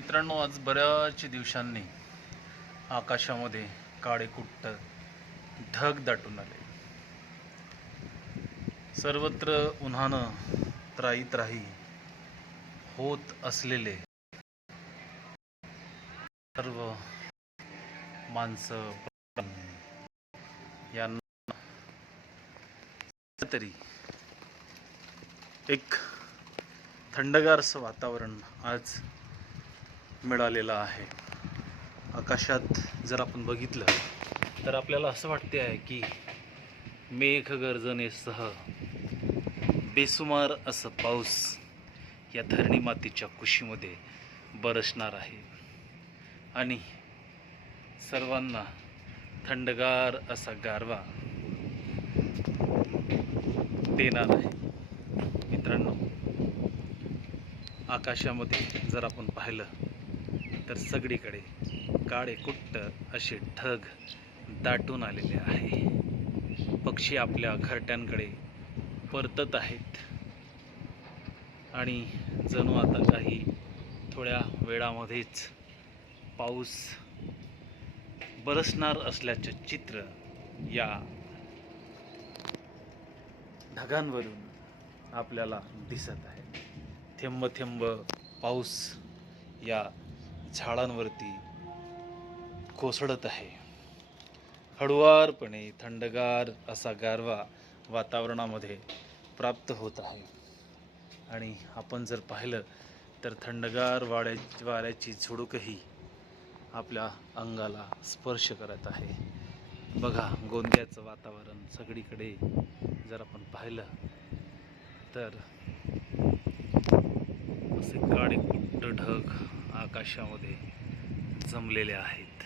मित्रांनो आज बऱ्याच दिवसांनी आकाशामध्ये काळेकुट्ट ढग दाटून आले. सर्वत्र उन्हानं त्राई त्राही होत असलेले सर्व माणसं यांना तरी एक थंडगारसं वातावरण आज मिळालेला आहे. आकाशात जर आपण बघितलं तर आपल्याला असं वाटते आहे की मेघगर्जनेसह बेसुमार असं पाऊस या धरणी मातीच्या कुशीमध्ये बरसणार आहे. आणि सर्वांना थंडगार असा गारवा देणार आहे. मित्रांनो आकाशामध्ये जर आपण पाहिलं तर सगळीकडे काळे कुट्ट असे ढग दाटून आलेले आहे. पक्षी आपल्या घरट्यांकडे परतत आहेत. आणि जणू आता काही थोड्या वेळामध्येच पाऊस बरसणार असल्याचे चित्र या ढगांवरून आपल्याला दिसत आहे. थेंब थेंब पाऊस या झाडांवरती कोसळत आहे. हळुवारपणे थंडगार असा गारवा वातावरणामध्ये प्राप्त होत आहे. आणि आपण जर पाहिलं तर थंडगार वाड्या वाऱ्याची झुडूकही आपल्या अंगाला स्पर्श करत आहे. बघा गोंद्याचं वातावरण सगळीकडे जर आपण पाहिलं तर असे काळे कुट्ट ढग आकाशामध्ये जमलेले आहेत.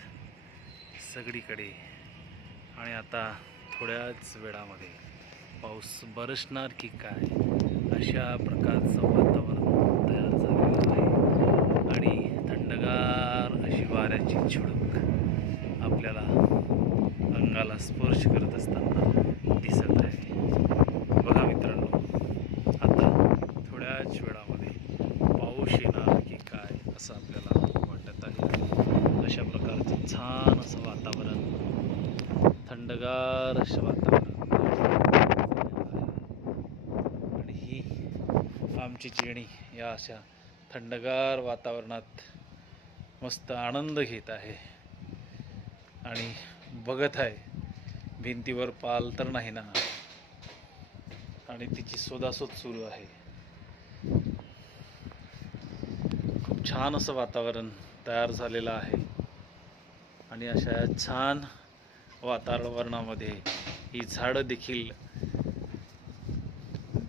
सगळीकडे. आणि आता थोड्याच वेळामध्ये पाऊस बरसणार की काय? अशा प्रकारचं वातावरण तयार झालेलं आहे. आणि थंडगार अशी वाऱ्याची झुडूक आपल्याला अंगाला स्पर्श करत असताना दिसत आहे बघा मित्रांनो आता थोड्याच वेळामध्ये पाऊस येणार की काय असं आपल्याला वाटत आहे अशा प्रकारचं छान असं वातावरण. थंडगार असं वातावरण. आणि ही आमची जेणी या अशा थंडगार वातावरणात मस्त आनंद घेत आहे. आणि बघत आहे. भिंतीवर पाल तर नाही ना. आणि तिची शोधाशोध सुरू आहे. खूप छान असं वातावरण तयार झालेलं आहे. आणि अशा छान वातावरणामध्ये ही झाडं देखील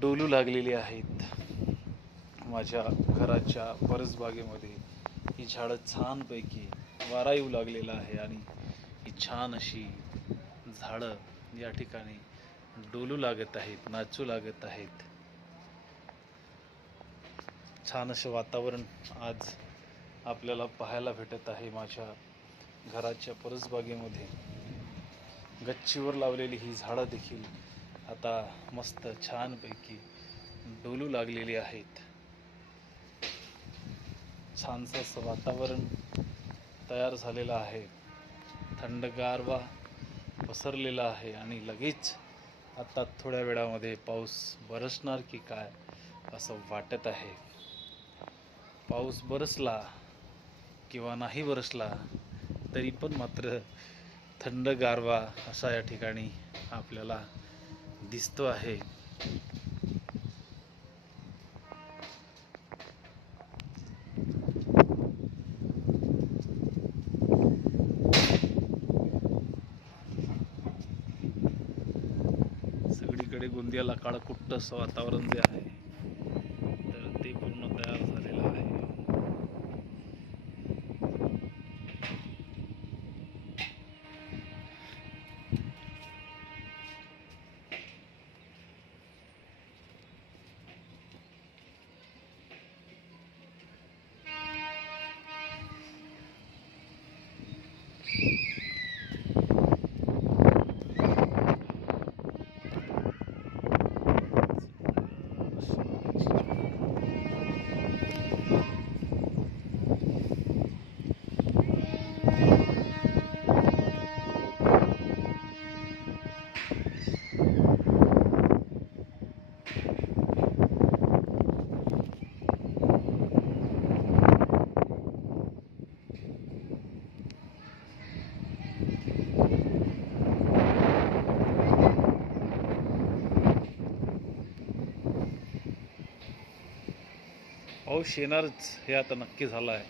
डोलू लागलेली आहेत. माझ्या घराच्या परसबागेमध्ये ही झाडं छानपैकी वारा येऊ लागलेला आहे आणि ही छान अशी झाडं या ठिकाणी डोलू लागत आहेत नाचू लागत आहेत. छान असं वातावरण आज आपल्याला पाहायला भेटत आहे माझ्या घराच्या परसबागेमध्ये गच्चीवर लावलेली ही झाडं देखील आता मस्त छानपैकी डोलू लागलेली आहेत. छानसं असं वातावरण तयार झालेलं आहे. थंडगारवा पसरलेला आहे आणि लगेच आता थोड्या वेळामध्ये पाऊस बरसणार की काय असं वाटत आहे. पाऊस बरसला किंवा नाही बरसला तरी पण मात्र थंड गारवा असा या ठिकाणी आपल्याला दिसतो आहे. सगळीकडे गोंदियाला काळकुट्ट असं वातावरण जे आहे. पाऊस येणारच हे आता नक्की झालं आहे.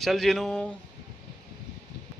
चल जेनू.